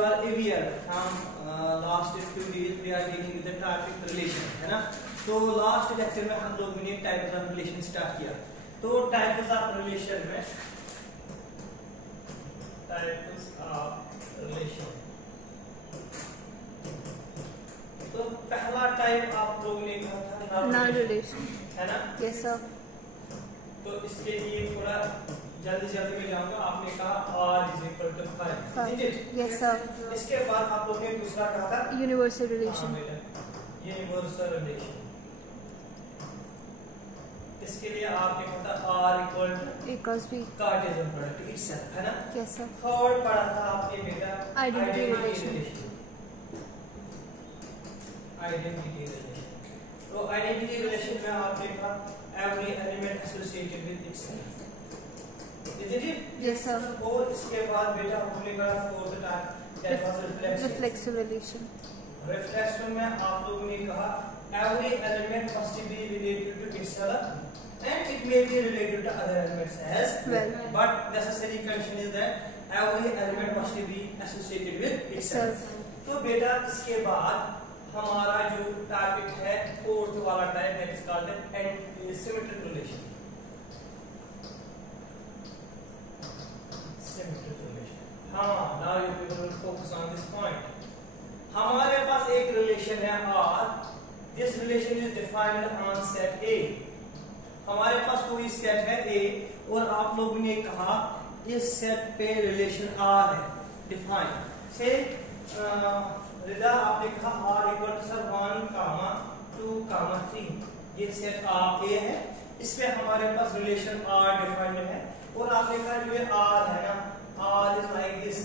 usual every year from last few days we are dealing with the topic relation, है ना। तो last lecture में हम लोग ने टाइप्स ऑफ रिलेशन स्टार्ट किया। तो टाइप्स ऑफ रिलेशन में तो पहला टाइप आप लोग ने कहा था नॉन रिलेशन, है ना। Yes sir. तो इसके लिए थोड़ा जल्दी में जाऊंगा। आपने कहा r is equal to 5, yes sir. इसके बाद आप लोगों ने दूसरा कहा था यूनिवर्सल रिलेशन, यूनिवर्सल रिलेशन। इसके लिए आपने कहा था r equal to a cos b, cartesian product itself, है ना। Yes sir. थर्ड पढ़ा था आपने बेटा आइडेंटिटी रिलेशन। Identity relation. तो आइडेंटिटी रिलेशन में आपने कहा every element associated with itself, yes sir. और इसके बाद बेटा हमने कहा fourth type that was reflexive relation. Reflection में आप लोगों ने कहा every element must be related to itself and it may be related to other elements as well, but necessary condition is that every element must be associated with itself. तो बेटा इसके बाद हमारा जो टॉपिक है फोर्थ वाला type that is called and symmetric relation. Symmetric relation, हां, now you will focus on this point. हमारे पास एक रिलेशन है R, this relation is defined on set A। हमारे पास कोई सेट है A और आप लोगों ने कहा इस सेट पे रिलेशन R है डिफाइन से रिदा आपने कहा R इक्वल टू सर 1, 2, 3, ये सेट A है, इसमें हमारे पास रिलेशन R डिफाइंड है। और आपने कहा जो ये R है ना, R इज लाइक दिस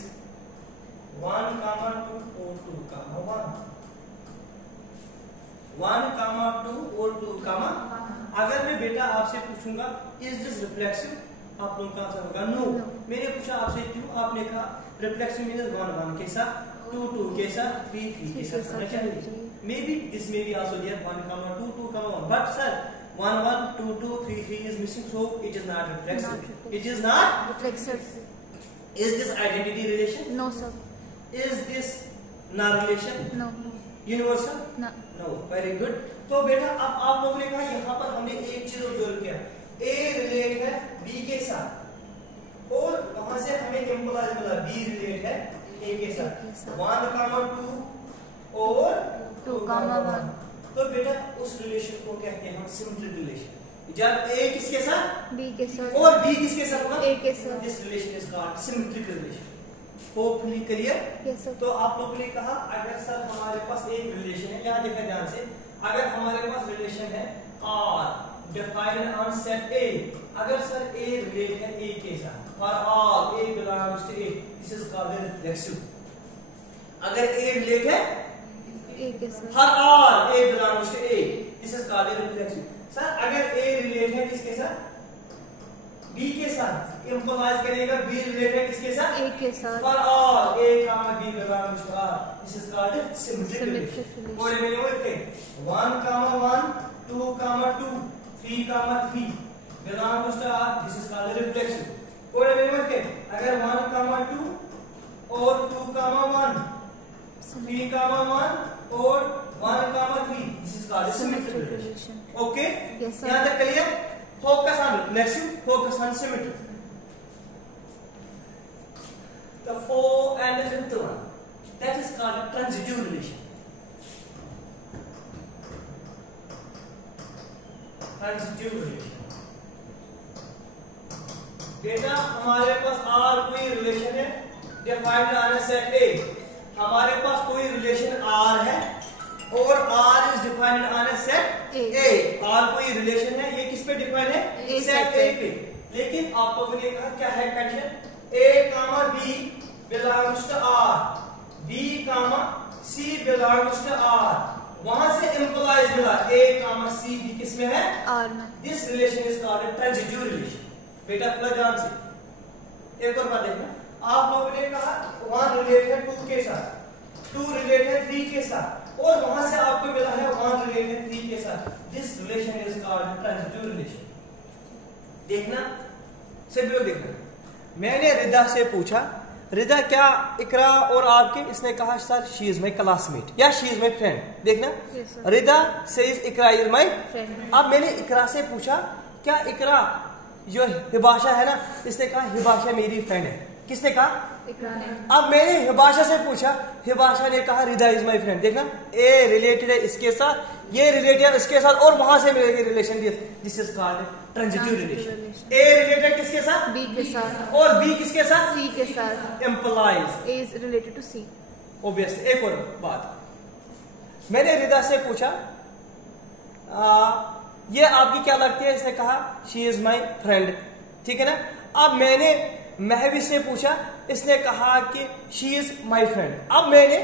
1, 2 और 2, 1, 2 और 2, अगर मैं बेटा आपसे पूछूंगा इज दिस रिफ्लेक्सिव, आप लोगों का आंसर होगा नो। मैंने पूछा आपसे क्यों, आपने कहा रिफ्लेक्सिव मींस 1, 1 के साथ, 2, 2 के साथ, 3, 3 के साथ होना चाहिए। May be this may be also there 1, 2, 2, 1, but sir 1, 1, 2, 2, 3, 3 is missing, so it is not reflexive. It is not reflexive. Is this identity relation? No sir. Is this non relation? No. Universal? No. No. Very good. तो बेटा अब आप लोगों ने कहा यहाँ पर हमने एक चीज ऑब्जर्व किया, A रिलेट है B के साथ और वहां से हमें इम्प्लाइज मिला B रिलेट है A के साथ, 1, 2 और 2, 1। तो बेटा उस रिलेशन को कहते हैं हम सिमेट्रिक रिलेशन। जब A किसके साथ, B के साथ, और B किसके साथ होगा, A के साथ, this relation is called symmetric relation. Hopefully clear. Yes sir. तो आप लोगों ने कहा अगर सर हमारे पास एक रिलेशन है, यहाँ देखें ध्यान से, अगर हमारे पास रिलेशन है R defined on set A, अगर सर A रिलेट है A के साथ, for all A belongs to A, this is called reflexive. अगर A रिलेट है A के साथ, हर all A belongs to A, this is called reflexive. Sir अगर A रिलेट है किसके साथ, B के साथ, इंप्लाइज करेगा B रिलेट है किसके साथ, A के साथ, for all A, B belongs to R, this is called symmetric relation. और मैंने वो लिखे 1, 1, 2, 2, 3, 3 belongs to R, this is called reflexive. और मैंने वो लिखे अगर 1, 2 और 2, 1, 3, 1 और 1, 3, this is called symmetric relation. Okay, yes sir. यहां तक clear. Focus on reflexive, focus on symmetric. The fourth and the fifth one, that is called transitive relation. Transitive relation. बेटा हमारे पास R कोई रिलेशन है डिफाइंड ऑन सेट A, हमारे पास कोई relation R है और R is defined on set A। R कोई relation है, ये किस पे डिफाइंड है, सेट A पे। लेकिन आप लोगों ने कहा क्या है condition, A, B belongs to R, B, C belongs to R, वहां से इंप्लाइज मिला A, C, B किस में है, R में। This relation is called transitive relation. बेटा पूरा ध्यान से एक और बात देखना, आप लोगों ने कहा 1 रिलेट है 2 के साथ, 2 रिलेट है 3 के साथ, और वहां से आपको मिला है 1 रिलेट है 3 के साथ, this relation is called transitive relation. देखना सभी लोग देखना, मैंने रिदा से पूछा रिदा क्या इकरा और आपके, इसने कहा sir she is my classmate या शी इज माई फ्रेंड। देखना Yes, sir. Rida says Iqra is my Friend. अब मैंने इकरा से पूछा क्या इकरा जो हिबाशा है ना, इसने कहा हिबाशा मेरी फ्रेंड है। किसने कहा? इकरा ने। अब मैंने हिबाशा से पूछा, हिबाशा ने कहा रिदा इज माई फ्रेंड। देखना ए रिलेटेड है इसके साथ, ये रिलेटेड है इसके साथ, और वहां से मिलेगी relation. This is called transitive relation. A related किसके साथ? बी के साथ। और बी किसके साथ? सी के साथ। Implies A is related to C. Obviously. एक और बात, मैंने रिदा से पूछा ये आपकी क्या लगती है, इसने कहा शी इज माई फ्रेंड। ठीक है ना। अब मैंने महवी से पूछा, इसने कहा कि शी इज माई फ्रेंड। अब मैंने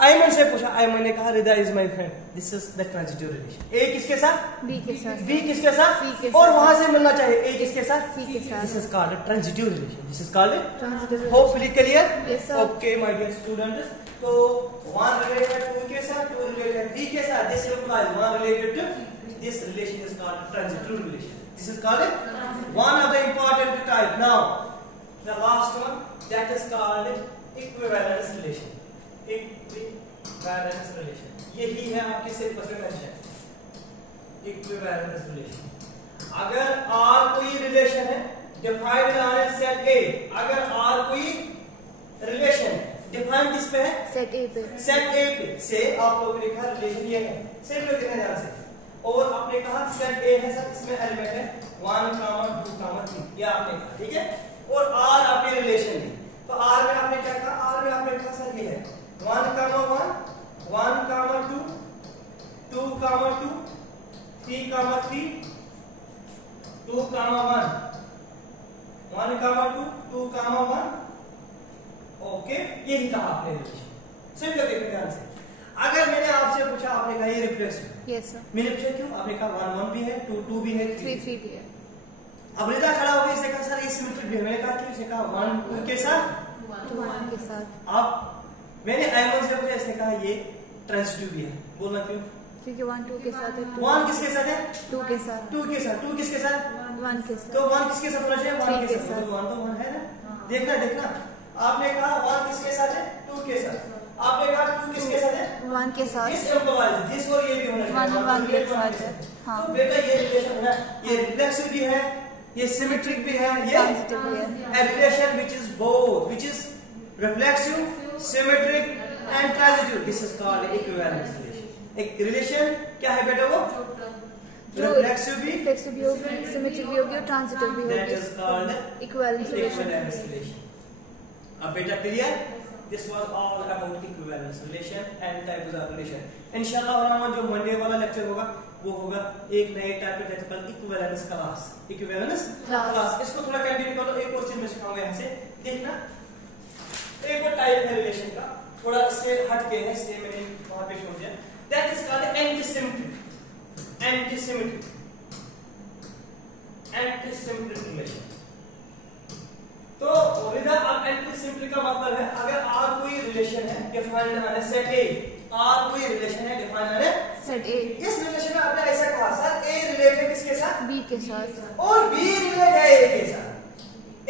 आयमन से पूछा, आयमन ने कहा Rida is my friend. This is the transitive relation. A किसके साथ? बी के साथ। बी किसके साथ? सी के और साथ। वहां से मिलना चाहिए ए किसके साथ? सी के साथ। This is called transitive relation. This is called Transitive hopefully clear? Yes, sir. Okay my dear students, तो वन रिलेटेड टू के साथ, टू रिलेटेड थ्री के साथ, this implies one related to, this relation is called transitive relation. This is called one of the important type. Now the last one, that is called equivalence relation. Equivalence relation यही है आपके syllabus में mention. Equivalence relation, अगर are कोई relation है defined on set ए, अगर are कोई relation है डिफाइंड किस पे है? सेट ए पे। सेट ए पे से आप लोगों ने लिखा रिलेशन ये है, सिर्फ लिखना ध्यान से। और आपने कहा सेट ए है सर, इसमें एलिमेंट है 1, 2, 3, ये आपने कहा। ठीक है। और आर आपने रिलेशन ली, तो आर में आपने क्या कहा? आर में आपने कहा सर ये है 1, 1, 1, 2, 2, 2, 3, 3, 2, 1, 1, 2, 2, 1। ओके, यही कहा आपने रिलेशन। सिर्फ देखिए ध्यान से। अगर मैंने आपसे पूछा, आपने कहा ये रिप्लेस है, यस सर। मैंने पूछा क्यों? आपने कहा 1, 1 भी है, 2, 2 भी है, 3, 3 भी है। अब रिदा खड़ा हो गया, इसने कहा सर ये सिमेट्रिक भी है। मैंने कहा क्यों? इसने कहा 1, 2 के साथ, 2, 1 के साथ। अब मैंने आयमन से पूछा, इसने कहा ये ट्रांजिटिव भी है। बोलना क्यों? क्योंकि 1, 2 के साथ है। 1 किसके साथ है? 2 के साथ। 2 के साथ। 2 किसके साथ? 1 के साथ। तो 1 किसके साथ होना चाहिए? 1 के साथ। 1 तो 1 है ना। देखना देखना, आपने कहा 1 किसके साथ है? 2 के साथ। आपने कहा 2 किसके साथ है? 1 के साथ। दिस एम्प्लाइज, दिस और ये भी होना चाहिए। 1 के साथ है। हाँ। तो बेटा ये रिलेशन है, ये रिफ्लेक्सिव भी है, ये सिमेट्रिक भी है, ये Transitive भी है। a relation which is both, which is reflexive, symmetric and transitive. This is called equivalence relation. एक रिलेशन क्या है बेटा? वो रिफ्लेक्सिव भी, रिफ्लेक्सिव भी होगी, सिमेट्रिक भी होगी और ट्रांजिटिव भी that होगी। is called equivalence equivalence relation. relation. अब बेटा clear? This was all about equivalence relation and types of relation. इंशाल्लाह जो मंडे वाला लेक्चर होगा वो होगा एक नए टाइप का that called equivalence class. Equivalence class, इसको थोड़ा कंटिन्यू करो। एक और चीज मैं सिखाऊंगा यहाँ से, देखना। एक और टाइप है रिलेशन का, थोड़ा इससे हट के है, इसलिए मैंने वहां पे छोड़ दिया। That is called antisymmetric. Antisymmetric antisymmetric relation. तो रिदा, अब एंटीसिमेट्रिक का मतलब है अगर आर कोई रिलेशन है defined on set A, R कोई रिलेशन है डिफाइंड ऑन सेट ए। इस रिलेशन में आपने ऐसा कहा सर ए रिलेट है किसके साथ? बी के साथ। और बी रिलेट है ए के साथ।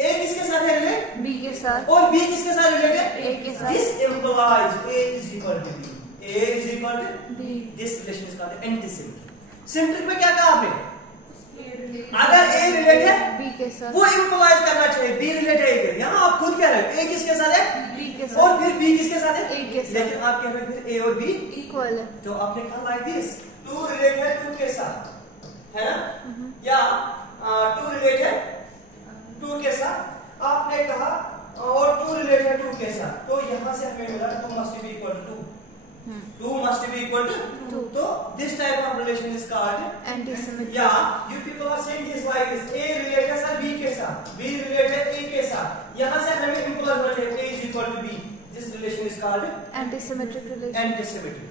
ए किसके साथ है रिलेट? बी के साथ। और बी किसके साथ रिलेट है? ए के साथ। This implies A is equal to B, A is equal to B. This relation is called antisymmetric. Symmetric में क्या कहा आपने? अगर ए रिलेट है बी के साथ। वो इंप्लाइज करना चाहिए बी रिलेट है ए के। यहाँ आप खुद कह रहे हो ए किसके साथ है? बी के और साथ। फिर बी किसके साथ है? ए के साथ। लेकिन आप कह रहे हो फिर ए और बी इक्वल है। तो आपने कहा लाइक दिस, 2 रिलेट है 2 के साथ, है ना? या 2 रिलेट है 2 के साथ, आपने कहा और 2 रिलेट है 2 के साथ, तो यहां से हमें मिला 2 must be equal to 2 must be equal to 2. So this type of relation is called antisymmetric. Yeah, you people are saying this like this. A related है B के साथ, B related A के साथ. यहाँ से हमें इम्प्लाइ होना चाहिए A is equal to B. This relation is called antisymmetric relation. antisymmetry.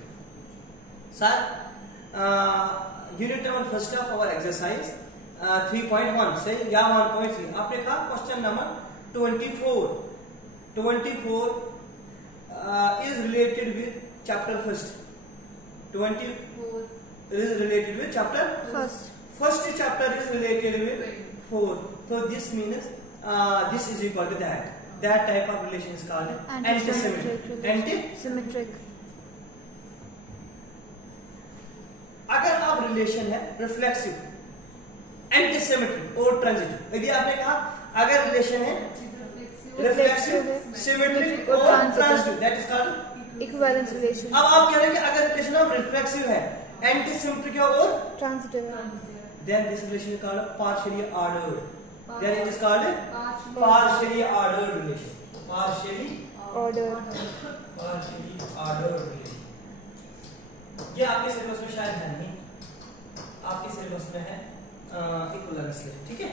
Sir, unit number first of our exercise 3.1 से या 1.3 आपने कहा question number 24. 24 is related with chapter first. 24 is related with chapter first. first chapter is related with 4. So this means this is equal to that. that type of relation is called antisymmetric. Symmetric. अगर आप relation है reflexive, antisymmetric और transitive, यदि आपने कहा अगर relation है reflexive, symmetric और transitive, that is called equivalence relation. अब आप कह रहे हैं कि अगर रिलेशन ऑफ रिफ्लेक्सिव है, एंटीसिमेट्रिक है और transitive, then this relation is called partially ordered. Then it is called partially ordered relation. Partially ordered. relation. ये आपके सिलेबस में शायद है नहीं, आपके सिलेबस में है इक्विवेलेंस रिलेशन. ठीक है,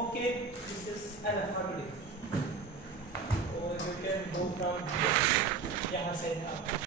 okay, this is enough for today. So you can go from यहाँ से